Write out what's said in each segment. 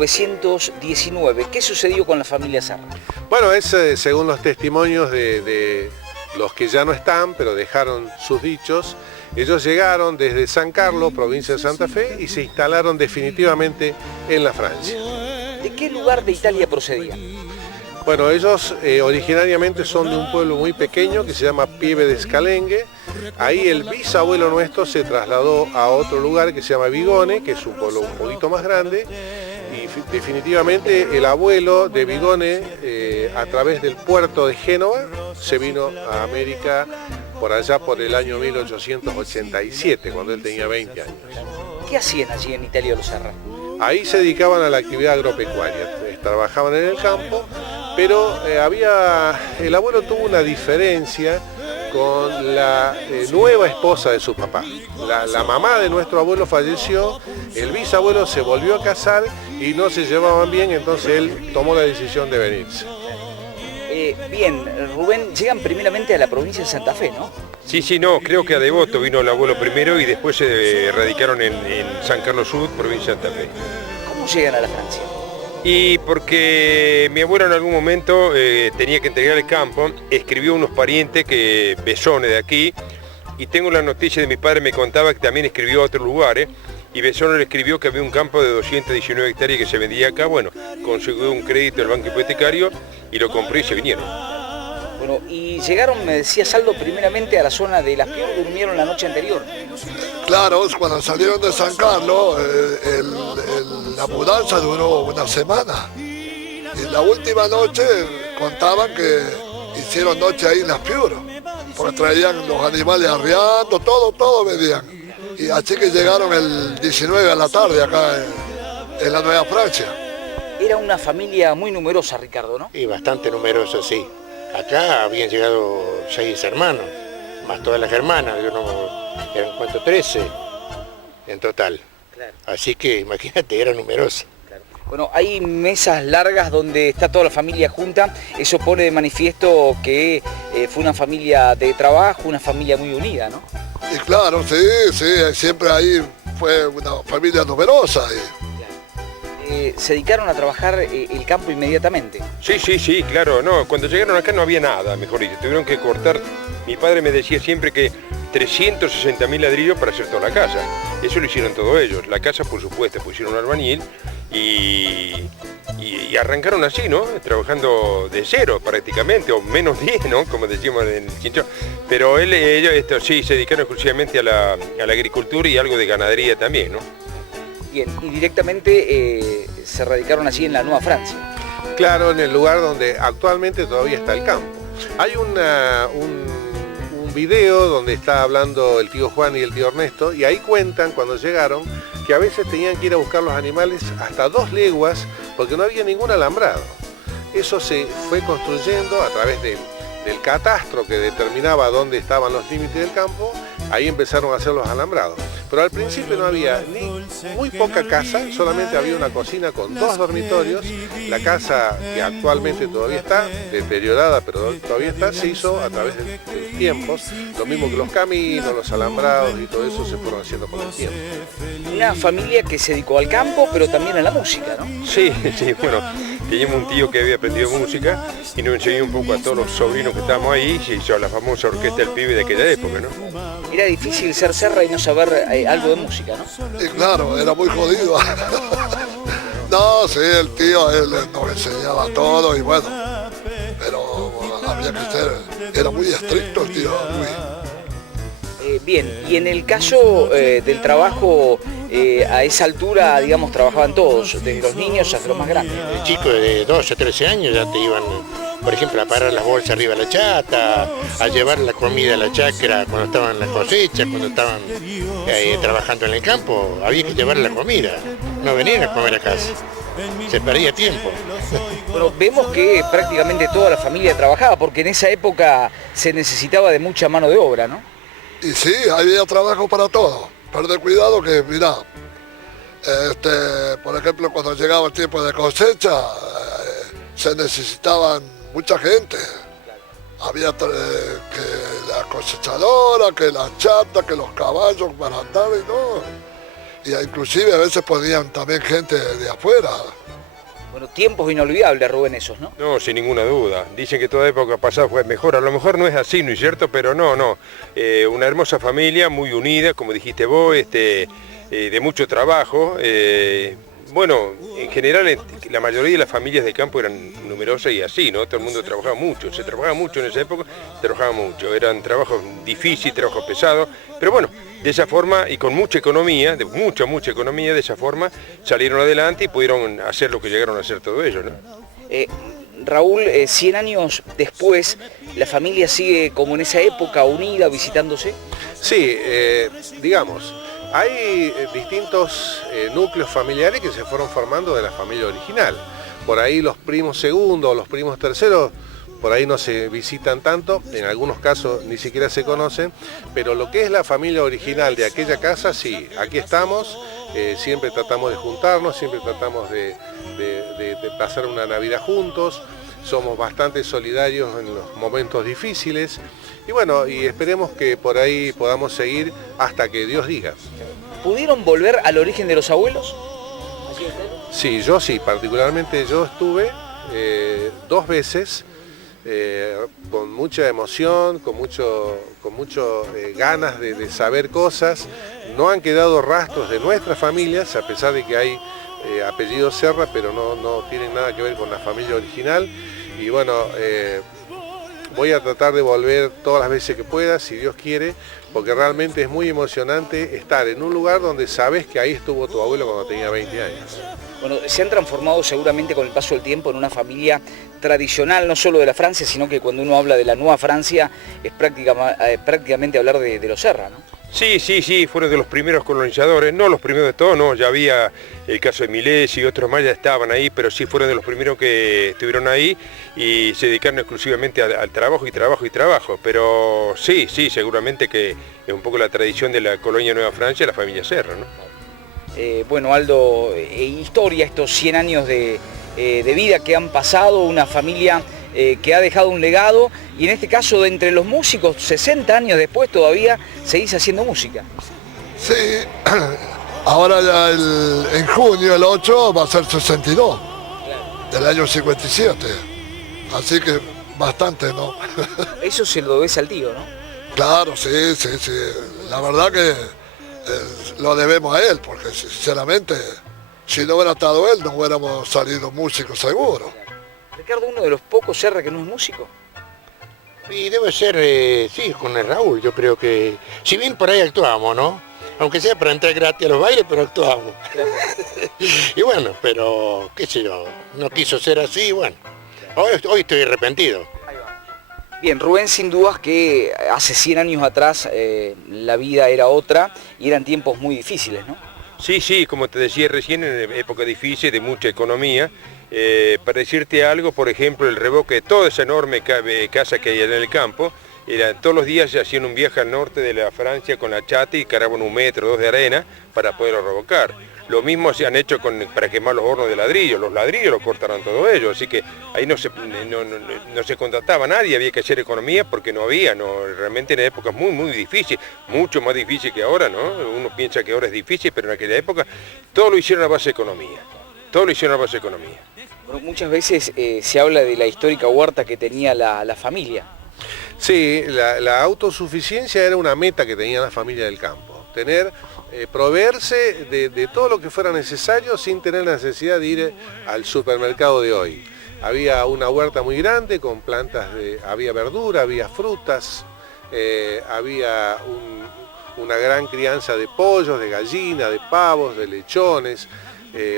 1919. ¿Qué sucedió con la familia Serra? Bueno, es según los testimonios de los que ya no están, pero dejaron sus dichos. Ellos llegaron desde San Carlos, provincia de Santa Fe, y se instalaron definitivamente en la Francia. ¿De qué lugar de Italia procedían? Bueno, ellos originariamente son de un pueblo muy pequeño que se llama Pieve de Scalengue. Ahí el bisabuelo nuestro se trasladó a otro lugar que se llama Vigone, que es un pueblo un poquito más grande. Y definitivamente el abuelo de Vigone, a través del puerto de Génova, se vino a América por allá por el año 1887, cuando él tenía 20 años. ¿Qué hacían allí en Italia los Serra? Ahí se dedicaban a la actividad agropecuaria, trabajaban en el campo, pero el abuelo tuvo una diferencia con la nueva esposa de su papá. La mamá de nuestro abuelo falleció, el bisabuelo se volvió a casar y no se llevaban bien, entonces él tomó la decisión de venirse. Bien, Rubén, llegan primeramente a la provincia de Santa Fe, ¿no? Sí, no, creo que a Devoto vino el abuelo primero y después se radicaron en San Carlos Sud, provincia de Santa Fe. ¿Cómo llegan a la Francia? Y porque mi abuelo en algún momento tenía que entregar el campo, escribió unos parientes que Besone de aquí, y tengo la noticia de mi padre, me contaba que también escribió a otros lugares, y Besone le escribió que había un campo de 219 hectáreas que se vendía acá. Bueno, consiguió un crédito del banco hipotecario y lo compró y se vinieron. Bueno, y llegaron, me decía Saldo, primeramente a la zona de Las Piedras, durmieron la noche anterior. Claro, cuando salieron de San Carlos, la mudanza duró una semana. Y la última noche contaban que hicieron noche ahí en Las Piedras, porque traían los animales arriando, todo venían. Y así que llegaron el 19 a la tarde acá en la Nueva Francia. Era una familia muy numerosa, Ricardo, ¿no? Y bastante numerosa, sí. Acá habían llegado 6 hermanos, más todas las hermanas, eran ¿cuánto? 13 en total. Claro. Así que imagínate, era numerosa. Claro. Bueno, hay mesas largas donde está toda la familia junta. Eso pone de manifiesto que fue una familia de trabajo, una familia muy unida, ¿no? Y claro, sí, siempre ahí fue una familia numerosa. Se dedicaron a trabajar el campo inmediatamente. Sí, claro, no, cuando llegaron acá no había nada, mejor dicho, tuvieron que cortar. Mi padre me decía siempre que 360.000 ladrillos para hacer toda la casa. Eso lo hicieron todos ellos. La casa, por supuesto, pusieron un albañil y arrancaron así, ¿no? Trabajando de cero prácticamente, o menos 10, ¿no? Como decíamos en el Chinchón. Pero ellos sí, se dedicaron exclusivamente a la agricultura y algo de ganadería también, ¿no? Bien, y directamente se radicaron allí en la Nueva Francia. Claro, en el lugar donde actualmente todavía está el campo. Hay un video donde está hablando el tío Juan y el tío Ernesto, y ahí cuentan cuando llegaron que a veces tenían que ir a buscar los animales hasta 2 leguas porque no había ningún alambrado. Eso se fue construyendo a través del catastro que determinaba dónde estaban los límites del campo. Ahí empezaron a hacer los alambrados. Pero al principio no había muy poca casa, solamente había una cocina con 2 dormitorios. La casa, que actualmente todavía está, deteriorada, pero todavía está, se hizo a través de los tiempos. Lo mismo que los caminos, los alambrados y todo eso se fueron haciendo con el tiempo. Una familia que se dedicó al campo, pero también a la música, ¿no? Sí, bueno, teníamos un tío que había aprendido música y nos enseñó un poco a todos los sobrinos que estábamos ahí, y se hizo la famosa orquesta del pibe de aquella época, ¿no? Era difícil ser Serra y no saber algo de música, ¿no? Y claro, era muy jodido. No, sí, el tío, él nos enseñaba todo y bueno, pero había que ser, era muy estricto el tío, muy... Bien, y en el caso del trabajo, a esa altura, digamos, trabajaban todos, desde los niños hasta los más grandes. El chico de 12 o 13 años ya te iban, por ejemplo, a parar las bolsas arriba de la chata, a llevar la comida a la chacra cuando estaban las cosechas, cuando estaban trabajando en el campo, había que llevar la comida, no venían a comer a casa, se perdía tiempo. Bueno, vemos que prácticamente toda la familia trabajaba, porque en esa época se necesitaba de mucha mano de obra, ¿no? Y sí, había trabajo para todo, pero de cuidado que, mira, por ejemplo, cuando llegaba el tiempo de cosecha, se necesitaban mucha gente. Había que la cosechadora, que la chata, que los caballos para andar y no. Y inclusive a veces ponían también gente de afuera. Bueno, tiempos inolvidables, Rubén, esos, ¿no? No, sin ninguna duda. Dicen que toda época pasada fue mejor. A lo mejor no es así, ¿no es cierto? Pero no. Una hermosa familia, muy unida, como dijiste vos, de mucho trabajo. Bueno, en general la mayoría de las familias de campo eran numerosas y así, ¿no? Todo el mundo trabajaba mucho, se trabajaba mucho en esa época, trabajaba mucho. Eran trabajos difíciles, trabajos pesados, pero bueno, de esa forma y con mucha economía, de mucha economía, de esa forma salieron adelante y pudieron hacer lo que llegaron a hacer todo ello, ¿no? Raúl, 100 años después, ¿la familia sigue como en esa época, unida, visitándose? Sí, digamos, hay distintos núcleos familiares que se fueron formando de la familia original. Por ahí los primos segundos, los primos terceros, por ahí no se visitan tanto, en algunos casos ni siquiera se conocen, pero lo que es la familia original de aquella casa, sí, aquí estamos, siempre tratamos de juntarnos, siempre tratamos de pasar una Navidad juntos, somos bastante solidarios en los momentos difíciles, y bueno, y esperemos que por ahí podamos seguir hasta que Dios diga. ¿Pudieron volver al origen de los abuelos? Sí, yo sí, particularmente yo estuve 2 veces, con mucha emoción, con mucho ganas de saber cosas. No han quedado rastros de nuestras familias, a pesar de que hay apellido Serra, pero no tienen nada que ver con la familia original. Y bueno, voy a tratar de volver todas las veces que pueda, si Dios quiere, porque realmente es muy emocionante estar en un lugar donde sabes que ahí estuvo tu abuelo cuando tenía 20 años. Bueno, se han transformado seguramente con el paso del tiempo en una familia tradicional, no solo de la Francia, sino que cuando uno habla de la Nueva Francia es prácticamente hablar de los Serra, ¿no? Sí, fueron de los primeros colonizadores, no los primeros de todos, no, ya había el caso de Milés y otros más ya estaban ahí, pero sí fueron de los primeros que estuvieron ahí y se dedicaron exclusivamente al trabajo y trabajo, pero sí, seguramente que es un poco la tradición de la colonia Nueva Francia, la familia Serra, ¿no? Bueno, Aldo, historia, estos 100 años de vida que han pasado, una familia que ha dejado un legado, y en este caso de entre los músicos, 60 años después todavía seguís haciendo música. Sí, ahora ya en junio, el 8, va a ser 62, del año 57, así que bastante, ¿no? Eso se lo debes al tío, ¿no? Claro, sí, la verdad que lo debemos a él, porque sinceramente, si no hubiera estado él, no hubiéramos salido músicos seguro. Ricardo, uno de los pocos Serra que no es músico. Y debe ser, sí, con el Raúl, yo creo que, si bien por ahí actuamos, ¿no? Aunque sea para entrar gratis a los bailes, pero actuamos. Y bueno, pero, qué sé yo, no quiso ser así, bueno, hoy estoy arrepentido. Bien, Rubén, sin dudas que hace 100 años atrás la vida era otra y eran tiempos muy difíciles, ¿no? Sí, como te decía recién, en época difícil, de mucha economía. Para decirte algo, por ejemplo, el revoque de toda esa enorme casa que hay en el campo, todos los días se hacían un viaje al norte de la Francia con la chata y cargaban 1 metro o 2 de arena para poderlo revocar. Lo mismo se han hecho para quemar los hornos de ladrillo, los ladrillos los cortaron todo ellos, así que ahí no se contrataba a nadie, había que hacer economía porque no había, realmente en épocas muy difíciles, mucho más difícil que ahora, ¿no? Uno piensa que ahora es difícil, pero en aquella época todo lo hicieron a base de economía, Bueno, muchas veces se habla de la histórica huerta que tenía la familia. Sí, la autosuficiencia era una meta que tenía la familia del campo, proveerse de todo lo que fuera necesario sin tener la necesidad de ir al supermercado de hoy. Había una huerta muy grande con plantas, había verdura, había frutas, había una gran crianza de pollos, de gallinas, de pavos, de lechones.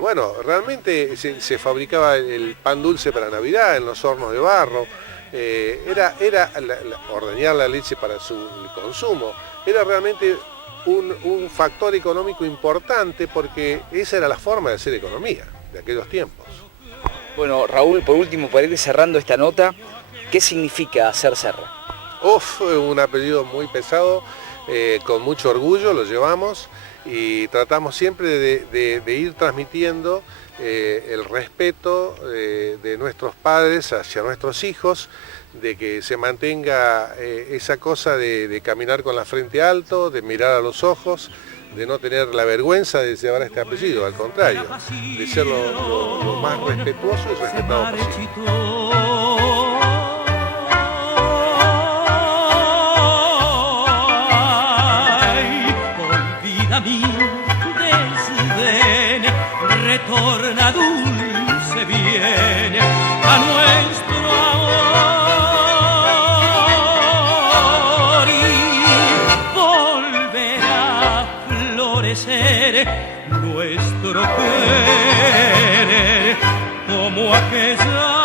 Bueno, realmente se fabricaba el pan dulce para Navidad en los hornos de barro. Era ordeñar la leche para su consumo. Era realmente un factor económico importante porque esa era la forma de hacer economía de aquellos tiempos. Bueno, Raúl, por último, para ir cerrando esta nota, ¿qué significa ser Serra? Un apellido muy pesado, con mucho orgullo lo llevamos y tratamos siempre de ir transmitiendo el respeto de nuestros padres hacia nuestros hijos, de que se mantenga esa cosa de caminar con la frente alto, de mirar a los ojos, de no tener la vergüenza de llevar este apellido, al contrario, de ser lo más respetuoso y respetado posible. Retorna dulce viene a nuestro amor y volverá a florecer nuestro querer como aquella